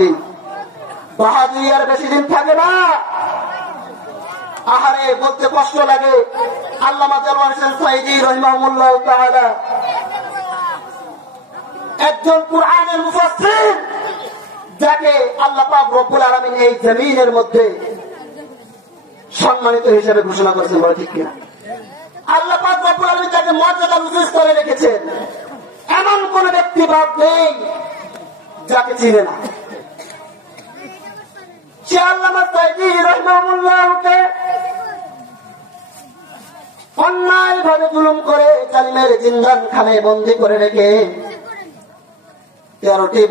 দিন। বাহাদুরি আর বেশি দিন থাকে না। আহারে, বলতে কষ্ট লাগে। তাআলা একজন কোরআনের মুফাসসির যাকে আল্লাহ পাক রব্বুল আলামিন এই জমিনের মধ্যে সম্মানিত হিসেবে ঘোষণা করেছেন, বলে ঠিক কিনা? আল্লাহ পাক রব্বুল আলামিন তাকে মর্যাদা উঁচু স্তরে রেখেছেন, এমন কোন ব্যক্তিবাদ নেই যাকে চিনে না। অন্যায় ভাবে জুলুম করে জালিমের জিন্দান বন্দি করে রেখে তেরোটি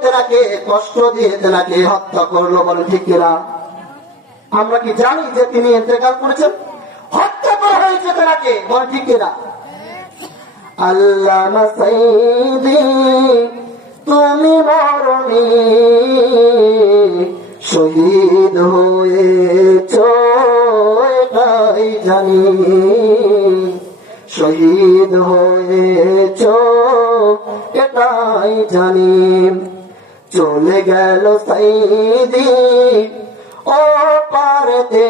তেনাকে কষ্ট দিয়ে তেনাকে হত্যা করল বলে আমরা কি জানি যে তিনি ইন্তেকাল করেছেন? হত্যা করা হয়েছে তেনাকে বলে ঠিক কিনা? আল্লাহ তুমি মরণি শহীদ হয়েছ এটাই জানি। শহীদ হয়েছ এটাই জানি। চলে গেল সাইদি ও পারতে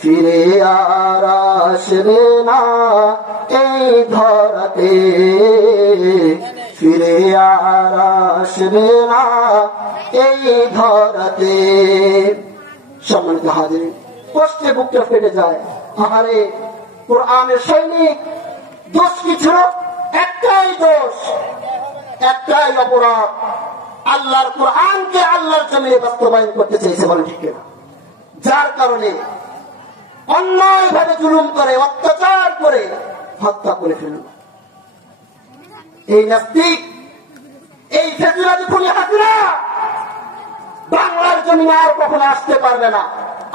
ফিরে আর আসবে না এই ধরাতে। ফিরে আর আসবে না এই ধরাতে। সম্মানিত কষ্টে বুকটা ফেটে যায়। আহারে, কোরআনের সৈনিক, দোষ কি ছিল? একটাই দোষ, একটাই অপরাধ। আল্লাহর কোরআনকে আল্লাহর জমিনে বাস্তবায়ন করতে চেয়েছে বলে ঠিক যার কারণে অন্যায় ভাবে জুলুম করে, অত্যাচার করে হত্যা করে ফেলল। এই নাস্তিক, এই ফেজুরাজি খুনি হাসিনা বাংলার জমিনে আর কখনো আসতে পারবে না।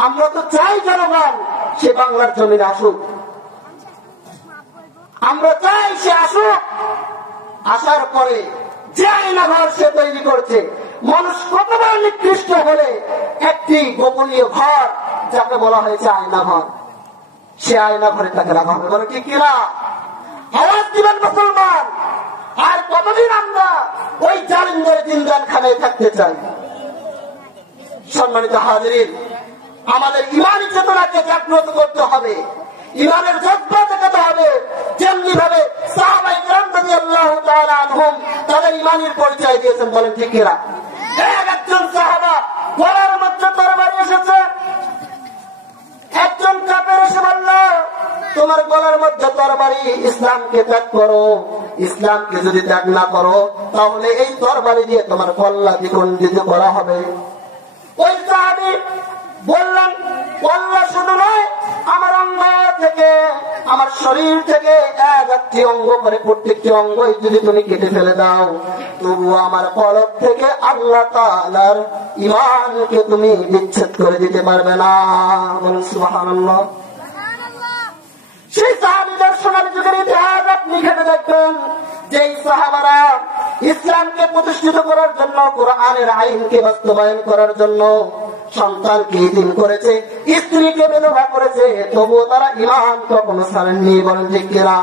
আমরা তো চাই জনগণ সে বাংলার জমিনে আসুক। আমরা চাই সে আসুক। আসার পরে যে আয়না ঘর সে তৈরি করছে। মানুষ কতবার নিকৃষ্ট হলে একটি গোপনীয় ঘর, যাকে বলা হয়েছে আয়না ঘর। সে আয়না ঘরে তাকে রাখা হবে। বলে ঠিক কিনা আওয়াজ দিবেন কোনোদিন আমরা ওই জালিমদের দিনদার খানায় থাকতে চাই। সম্মানিত হাজির আমাদের ইমানি চেতনাকে জাগ্রত করতে হবে। ইমানের যোগ্যতা দেখাতে হবে। ভাবে তাদের পরিচয় দিয়েছেন, বলেন ঠিক কিনা? একজন সাহাবা বলার মধ্যে তরবারি এসেছে। একজন কাপের এসে বলল, তোমার গলার মধ্যে তরবারি ইসলামকে ত্যাগ করো। ইসলামকে যদি ত্যাগ না করো, তাহলে এই তরবারি দিয়ে তোমার কল্লা দ্বিখণ্ডিত করা হবে। ওই সাহাবি বললেন কল্লা শুধু নয়, আমার অঙ্গ থেকে, আমার শরীর থেকে এক একটি অঙ্গ করে প্রত্যেকটি অঙ্গ যদি তুমি কেটে ফেলে দাও তবু আমার কলব থেকে আল্লাহ তাআলার ইমানকে তুমি বিচ্ছেদ করে দিতে পারবে না। বলুন সাহাবিদের সোনালী যুগের ইতিহাস আপনি এখানে দেখবেন যে সাহাবারা ইসলামকে প্রতিষ্ঠিত করার জন্য, কোরআনের আইনকে বাস্তবায়ন করার জন্য সন্তানকে দিন করেছে, স্ত্রীকে বেদভা করেছে, তবুও তারা ইমান কখনো সারেননি বলেন ঠিক কিনা?